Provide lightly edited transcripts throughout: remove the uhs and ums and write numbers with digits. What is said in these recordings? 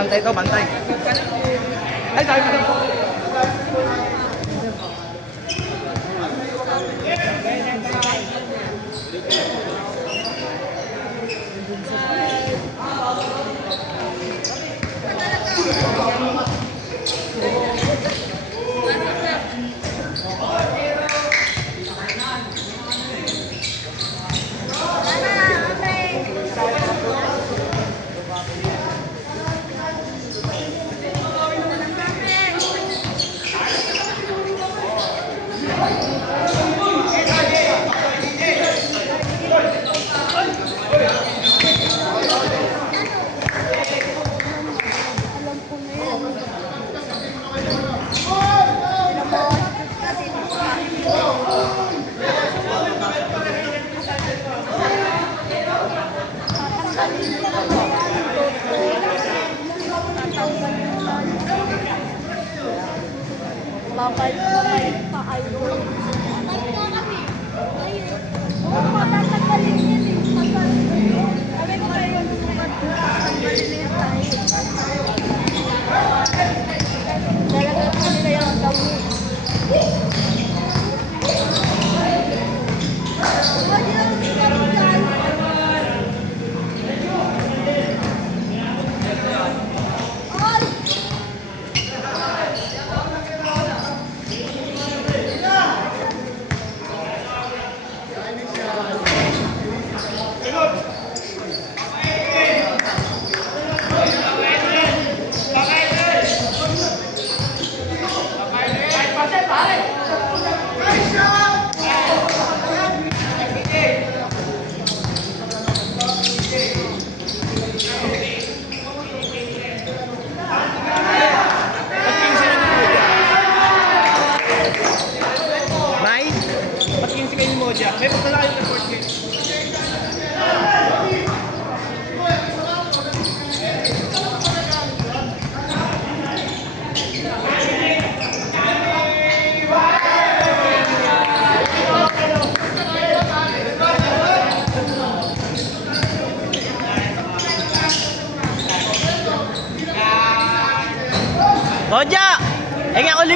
Bantay to, bantay. Ay, tayo ka po. Babalik pa kayo. Oo, matatanggalin yan eh. Sabi ko kayo matatanggalin yan tayo. Dalagat ko nila yung damo. Hingi ako 5.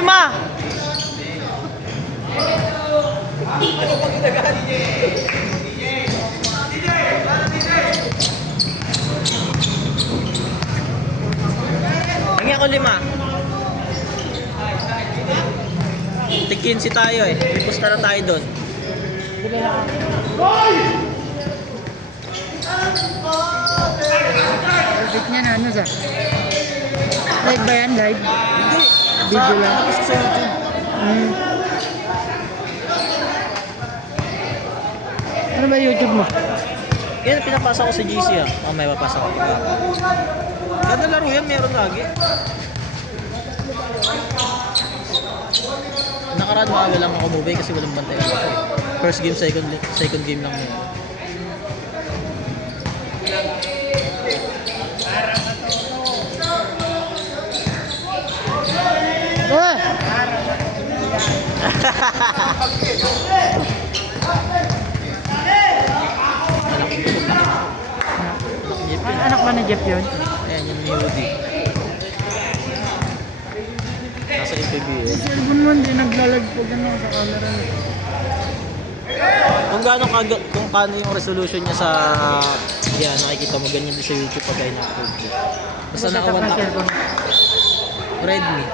Hingi ako 5. Tikin si tayo eh. Pusta na tayo doon. Perfect niya na ano sa? Live ba yan? Live? Video lang. Sa YouTube. Ano ba YouTube mo? Yan, pinapasa ko sa GC ah. May papasa ko. Kada laro yan, meron lagi. Nakaraan maaga lang ako move kasi walang bantay ako. First game, second game lang yun. Ah! Anak ba ni Jeff yun? Ayan yung Newdy. Nasa IPB eh. Cellphone mo hindi naglalagpag ano sa camera niya. Kung paano yung resolution niya sa yan, nakikita mo ganyan din sa YouTube pag in-upload ko. Basta Setup ng naka cellphone. Redmi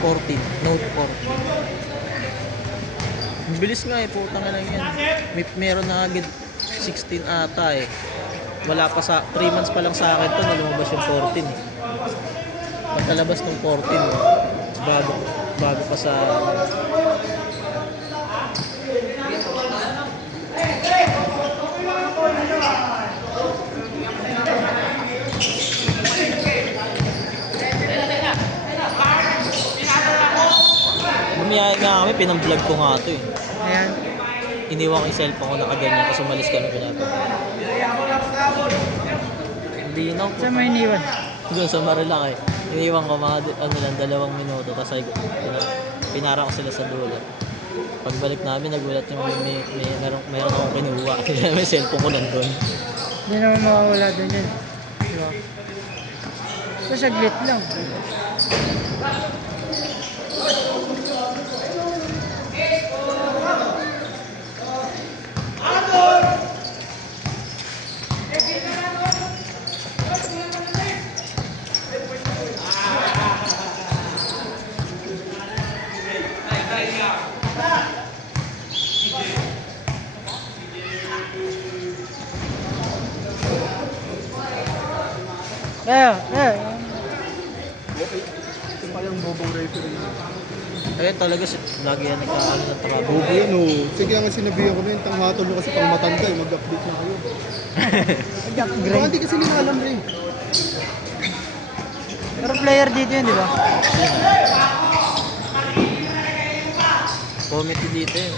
14, Note 14. Ang bilis nga eh, putang ina yan. Meron na agad 16 ata eh. Wala pa sa 3 months pa lang sa akin to na lumabas yung 14. Pagkalabas ng 14, bago pa sa Bumiyaya nga kami, pinang-vlog ko nga ito eh. Ayan. Iniwan ko yung cellphone ko nakaganyan kasi umalis kami pinapag. Hindi na po. Saan mo iniwan? Doon sa Marilaki. Iniwan ko mga 2 minuto tapos ay pinara ko sila sa dulo. Pagbalik namin nagulat yung meron akong kinuha kasi may cellphone ko nandun. Hindi naman mawawala doon yun. Diba? So, saglit lang. Ito pa yung bobong referee. Ayun talaga lagi yan nagkakaano ng trabaho. Bobo yan o. Sige nga sinabihan ko na yun, tanghatol mo kasi pang matanda eh, mag-update na kayo. Baka hindi kasi nila alam eh. Pero player dito yun, di ba? Committee dito eh.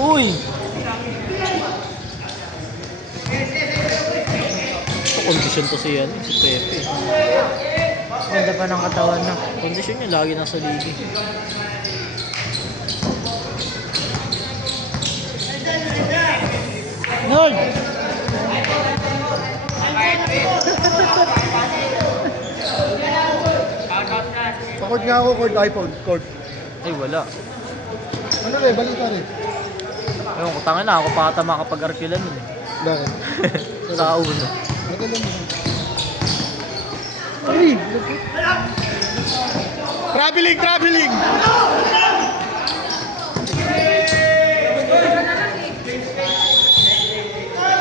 Uy! Kondisyon to siya, si Pepe. Ganda pa ng katawan na. Kondisyon niya lagi nasa ligi. Nold! Pakord nga ako, cord iPhone, cord. Ay wala. Ano rin, balita rin. Ayun, kutangan na ako pa ata makapag-arkilan nun. Bakit? Sa una. Nagalan mo. Ay! Traveling, traveling!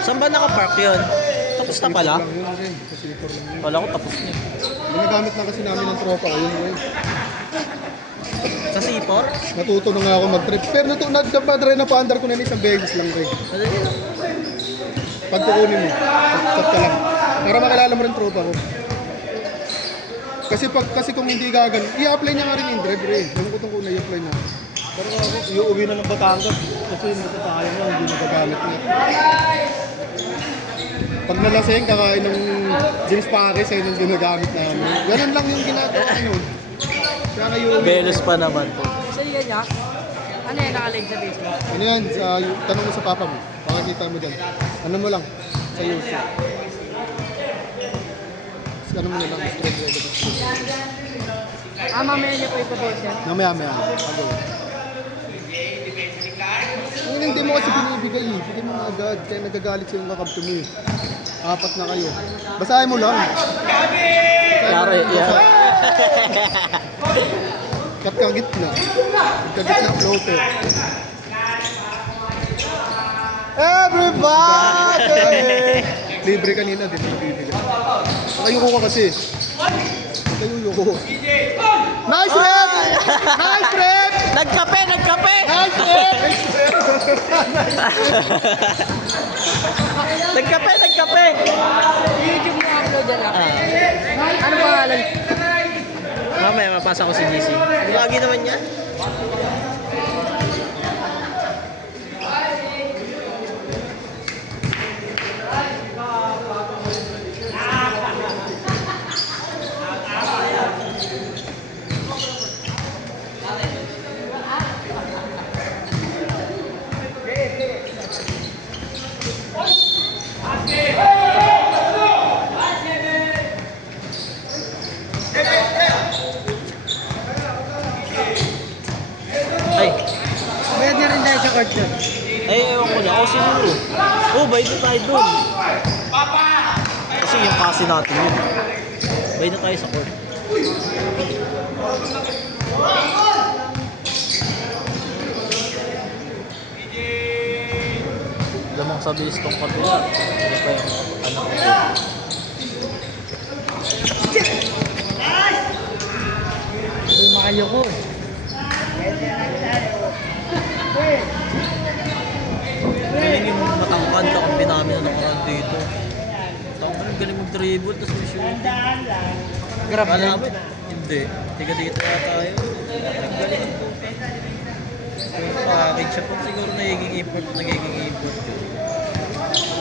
Saan ba nakapark yun? Tapos na pala? Lang yun rin, sa silipor lang yun. Wala ko tapos na eh. Ginagamit na kasi namin ng tropa ko yun rin. Sa Sipor? Natuto na nga ako mag-trip. Pero nagdapadre na pa-under ko na isang beses lang rin. Madali lang. Pag kukunin mo, chat ka lang. Para makilala mo rin tropa ko. Kasi kung hindi gagan, i-apply niya nga rin yung driver eh. Yung kutong ko na i-apply na. Pero ako, iuwi na ng Batangas. Kasi yung matatayo na, hindi nagagamit niya. Pag nalasing, kakain ng James Paris ay nang ginagamit namin. Ganun lang yung ginagawa yun. Kaya kayo uwi. Belos pa naman po. Sa iya niya? Ano yan nakalig sa Facebook? Ano yan, tanong mo sa papa mo. Pakikita mo dyan. Ano mo lang, sa YouTube. ano mo na lang, straight red. Mamaya niya po ipapost yan. Mamaya. Ang hindi mo kasi binibigay eh. Bigay mo na agad. Kaya nagagalit sa yung kakabto mo eh. 4 na kayo. Basahin mo lang. Yari, yeah. Kagit na. Kagit na floater. Everybody! Libre kanina, di na nabibigay. Nakayuko ka kasi. Nakayuko. Nice rep! Nice rep! Nagkape! Nice rep! Nagkape! YouTube mo upload yan ako. Ano pangalan? Mamaya mapasa ko si GC. Lagi naman yan. Ay, Bayad na rin tayo sa court yun. ewan ko na. Ako siguro. Bayad na tayo doon. Kasi yung kasi natin yun. Bayad na tayo sa court. Lamang sa listong kabila. Hindi pa yung anak ko. Hindi makayoko. Galing yung matangkad na kampi namin na nakaraan dito. Matangkad, galing mag-dribble, tapos may shooting. Grab Kala din. namin, hindi. Tiga dito na tayo. Ang galing ang puti. Yung package siya po siguro nagiging import yun.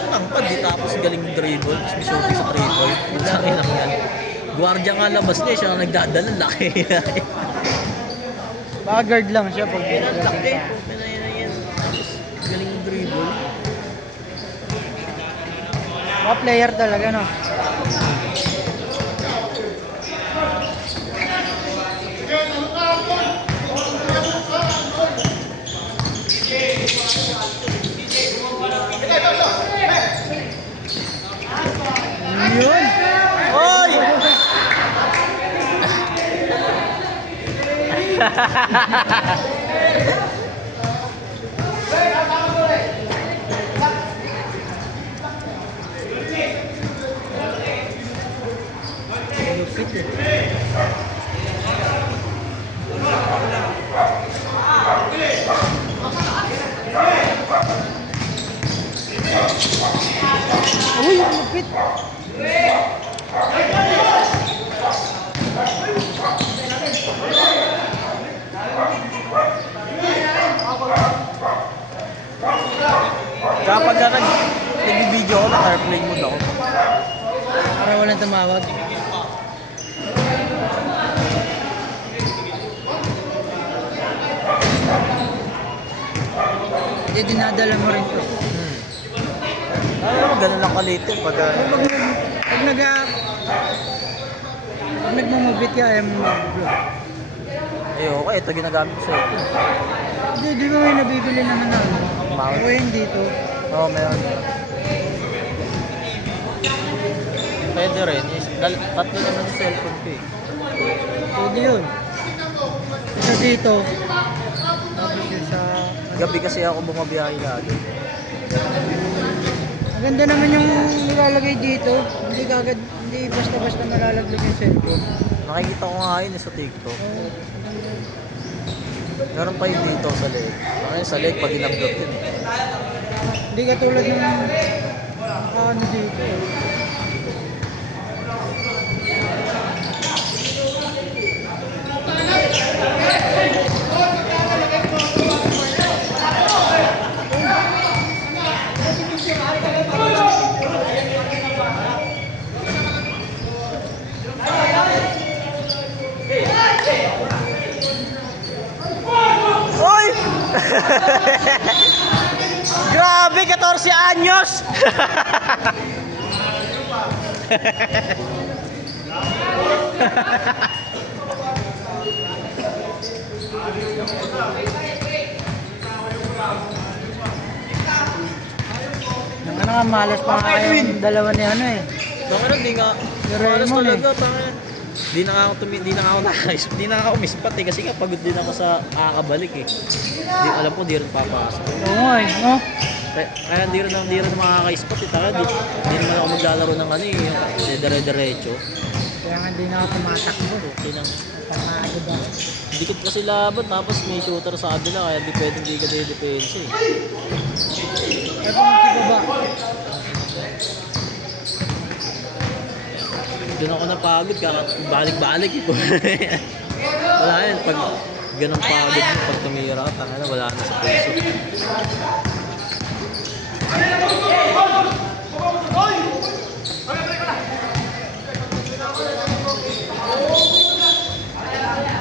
Matangkad, di tapos galing mag-dribble, tapos may shooting sa 3-point. Minsan lang yan. Guardia nga labas niya, siya ang nagdadala, laki. Baka guard lang siya pag Kaya ang laki, puti na yan. Tapos galing mag-dribble. Mga player talaga, no? Yun! Oy! Lupit eh. Uy, ang lupit! Kapag ka nag-video ako, naka-airplane mode ako. Para walang tumawag. Hindi dinadala mo rin to. Ano, ganun lang kalit eh. Pag, Pag nagmamabit ka, ayaw mo mag-vlog. okay, ito ginagamit ko sa ito. Hindi, di ba may nabibili naman na ano? Mount? O yun dito. Oo, meron. Pwede rin. Tatlo naman yung cellphone ko eh. Pwede yun. Isa dito. Tapos yung sa... Gabi kasi ako bumabiyahe lagi. Maganda naman yung nilalagay dito. Hindi basta-basta malalaglag yung cellphone. Nakikita ko nga yun sa TikTok. Oo. Meron pa yun dito sa leg. Sa leg pag inabdot yun eh. Hindi katulad ng ano dito. Oy! Grabe, 14 anyos! Yung ano nga, malas pa nga yung dalawa ni ano eh. Baka na, di nga. Yung Malas Raymond talaga, baka. Di na nga ako di na nga ako nakaisip, di na nga ako mispat eh kasi nga pagod din ako sa kakabalik eh. Di alam ko di rin papasok. Oo nga eh, no? Kaya di rin makakaispat eh. Taka, di naman ako maglalaro ng ano eh, yung dire-diretso. Kaya nga hindi na ako tumatakbo. Okay lang. Pagod ako. Dikit kasi laban tapos may shooter sa kabila kaya di pwedeng di ka depensa eh. Eh kung si baba, Doon ako napagod, balik-balik eh. Wala yan, pag ganang pagod mo, pag tumira ka, tanga na, wala na sa puso.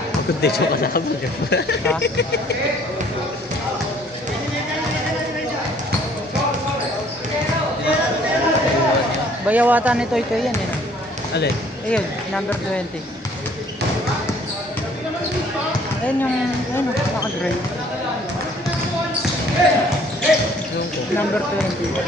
Pagod din yung kalaban yun. ha? Bayawatan nito ito yan eh. No? Alin? Ayun, number 20. Ayun yung, ayun, naka-gray. Yung ko. Number 20. Po.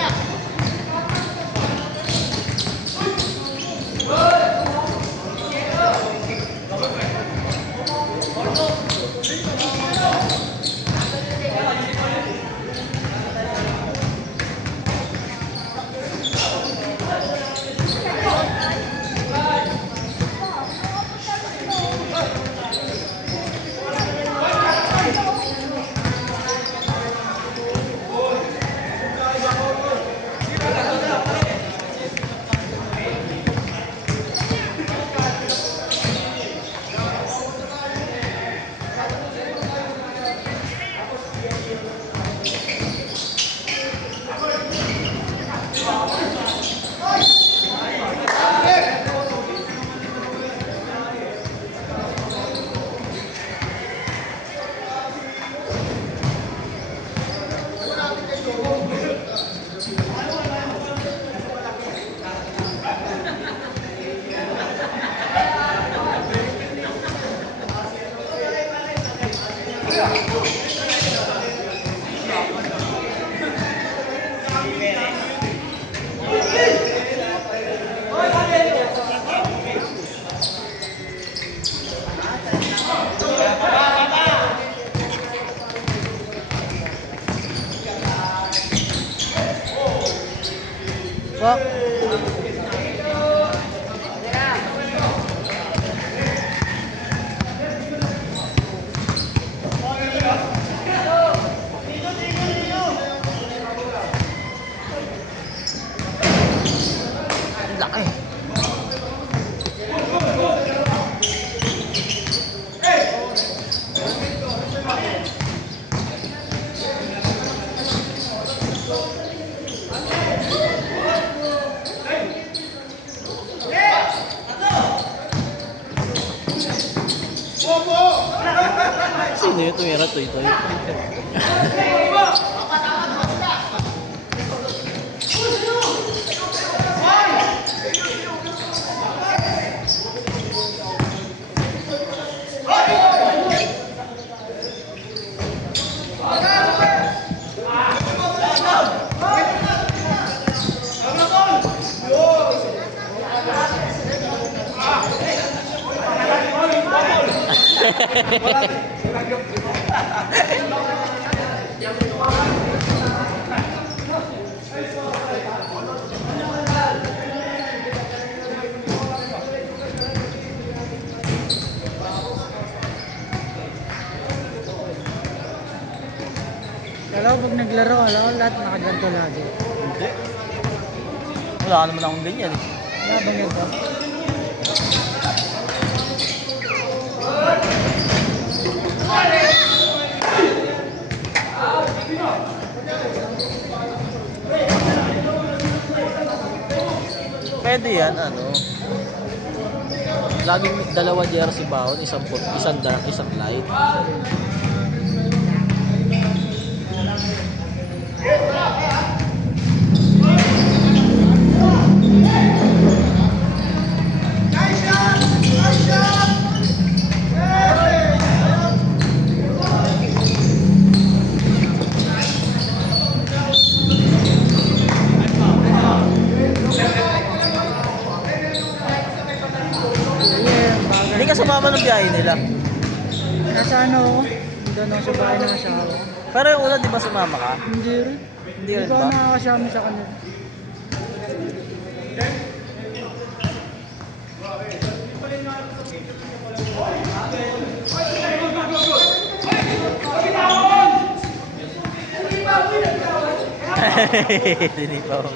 Laki. Sino yung tumira to ito? Kala ko pag naglaro, lahat nakaganto lagi. Hindi. Wala ka naman akong ganyan eh. Wala ba nito? Pwede yan, ano. Laging dalawa jersey baon, isang dark, isang light. biyahe nila? Nasa ano ako? Doon ako sa bahay ng asawa ko. Pero yung una, di ba sumama ka? Hindi rin. Hindi Hindi rin ko ba? nakakasama sa kanila. Hindi pa ako.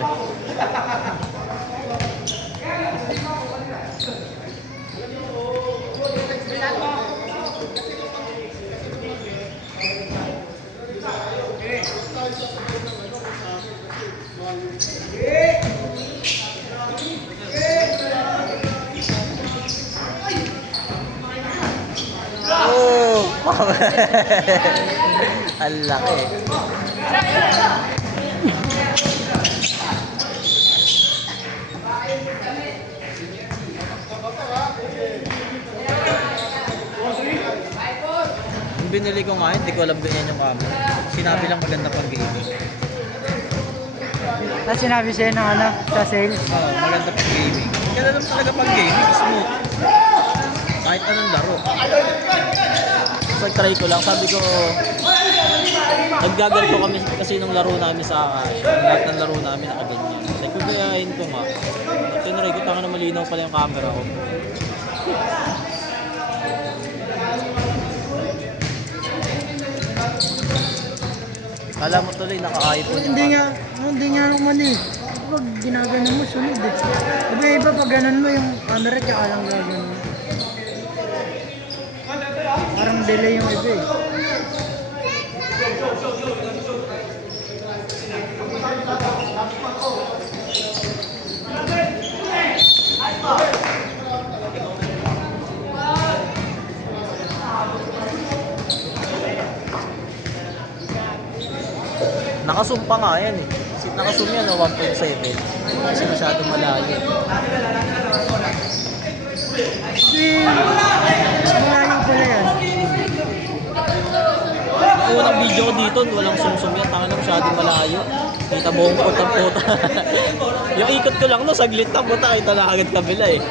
Oh! Ang laki. Yung binili ko nga, hindi ko alam ganyan yung camera. Sinabi lang maganda pang gaming. Tapos sinabi sa'yo ng ano, sa sales. Oo, maganda pang gaming. Kaya lang talaga pang gaming, smooth. Kahit anong laro. So, try ko lang. Sabi ko, naggaganto kami kasi nung laro namin sa Akash. Lahat ng laro namin nakaganyan. Sabi ko, gayahin ko nga. At tinry ko, tanga na malinaw pala yung camera ko. Kala mo tuloy naka-iPhone. Hindi nga ako mali. Pag ginagano mo, sunod eh. Sabi iba pag ganun mo yung camera, tsaka lang gagano mo. Parang delay yung iba eh. Nakasumpa nga yan eh. Nakasum yan o 1.7. Kasi masyado malayo. Kasi, malayo pala yan. Unang video ko dito, walang sumsum yan. Tanga na masyado malayo. Kita buong puta-puta. Yung ikot ko lang no, saglit na puta. Ito na agad kabila eh.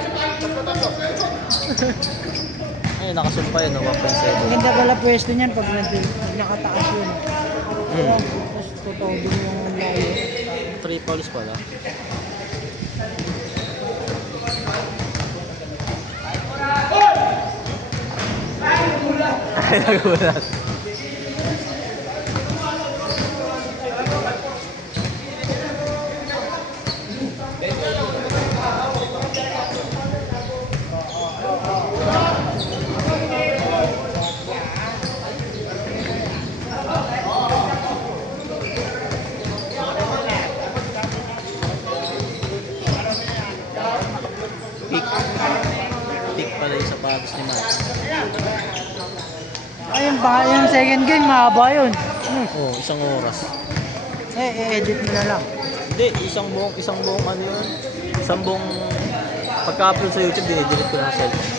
Ayun, nakasumpa yun o 1.7. Maganda pala pwesto niyan pag nakataas yun. Tapos totoo din yung layo. 3 poles pala. Ay, nagulat. Pick pala yung sapatos ni Mike. Ayun ba, yung second game, mahaba yun. Oo, isang oras. I-edit mo na lang. Hindi, isang buong ano yun. Isang buong pagka-upload sa YouTube, dinidilip ko na sa cellphone.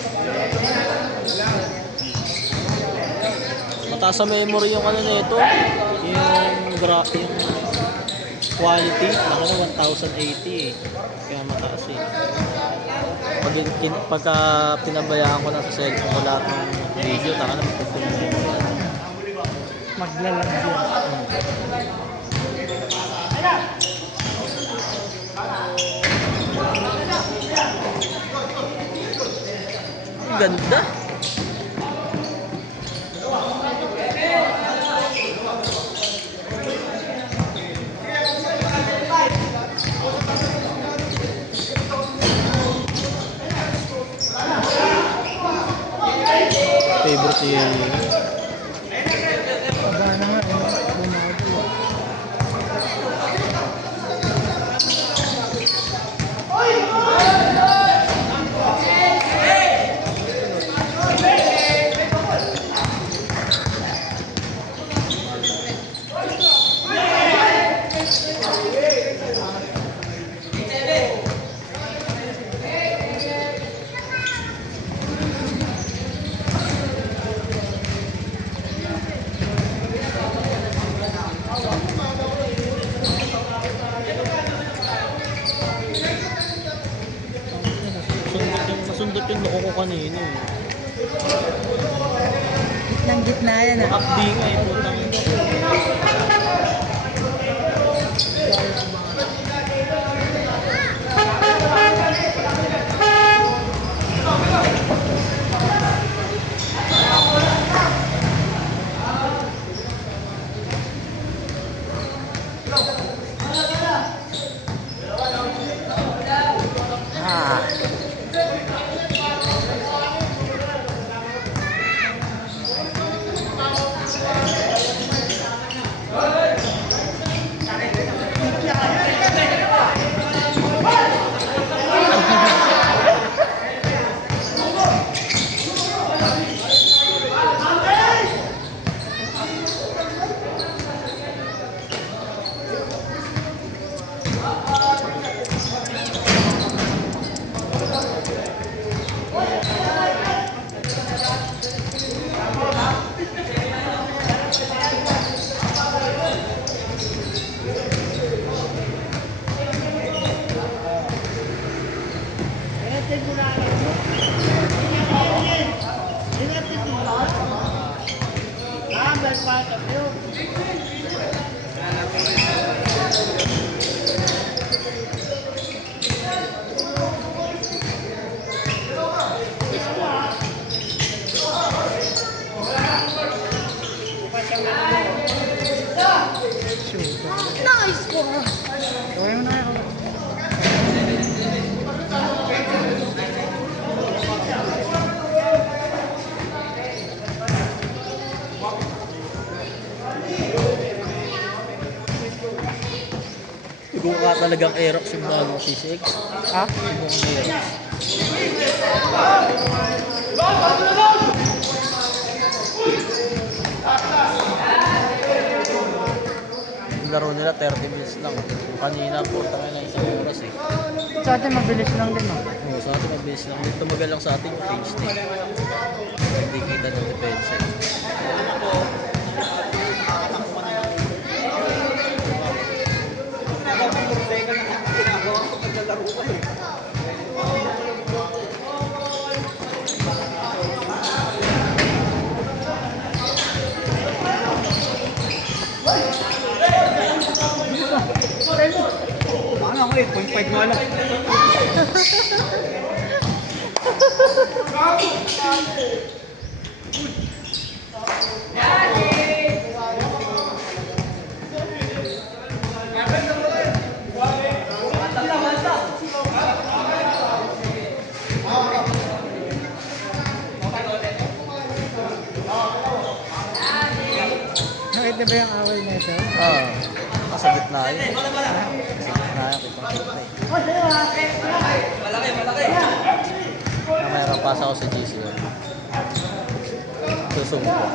Mataas sa memory yung ano nito, yung quality, ano 1080 eh. Kaya mataas eh. Pagka pinabayaan ko na sa cellphone ko lahat ng video, taka na magpupunin mo yung Maglalag yun. Ang ganda. Favorite yung Baba na nga, bumago. Gitnang-gitna yan ah. Abdi nga eh, putang ina. Ah. Nice po. Kaya mo na ako. Siguro ka talagang Aerox yung bago C6. Ha? Siguro Aerox. Yung laro nila 30 minutes lang. Yung kanina, putang ina, isang oras eh. Sa atin mabilis lang din ah. Oo, sa atin mabilis lang. Dito tumagal lang sa atin yung phase na eh. Hindi kita ng depensa eh. Ano ako 8.5 nga lang. Nakita ba yung away na ito? Nasa gitna yun. Sa gitna yun, kitang-kita eh. Mayroon pasa ako sa GC yun. Susubo ko.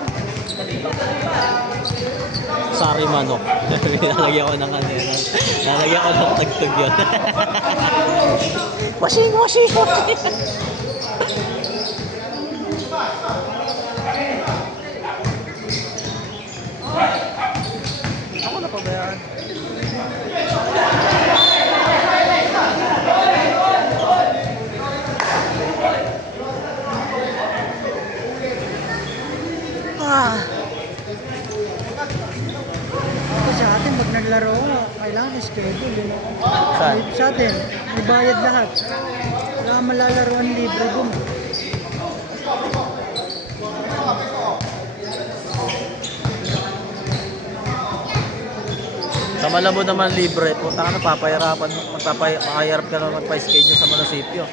Sari manok. Nalagyan ko ng ano yun. Nalagyan ko ng tagtog yun. Washing, washing, washing. Ako na pa ba yan? Ah. Ito sa atin, pag naglaro ka, kailangan schedule. Yun. Saan? Sa atin, may bayad lahat. Wala malalaruan libre dun. Sa Malabo naman libre, punta ka na papahirapan, makahirap ka na magpa-schedule sa munisipyo.